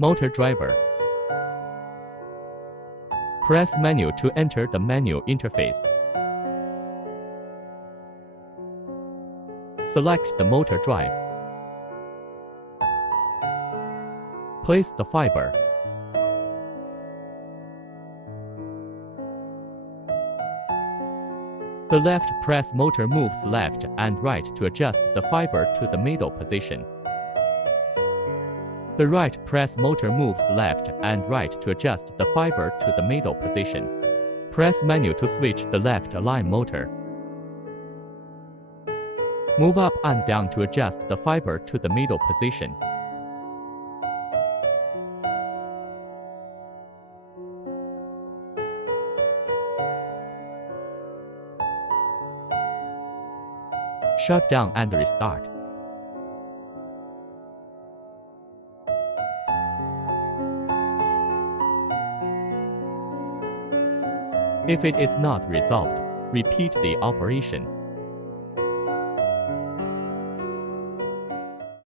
Motor driver. Press menu to enter the menu interface. Select the motor drive. Place the fiber. The left press motor moves left and right to adjust the fiber to the middle position. The right press motor moves left and right to adjust the fiber to the middle position. Press menu to switch the left align motor. Move up and down to adjust the fiber to the middle position. Shut down and restart. If it is not resolved, repeat the operation.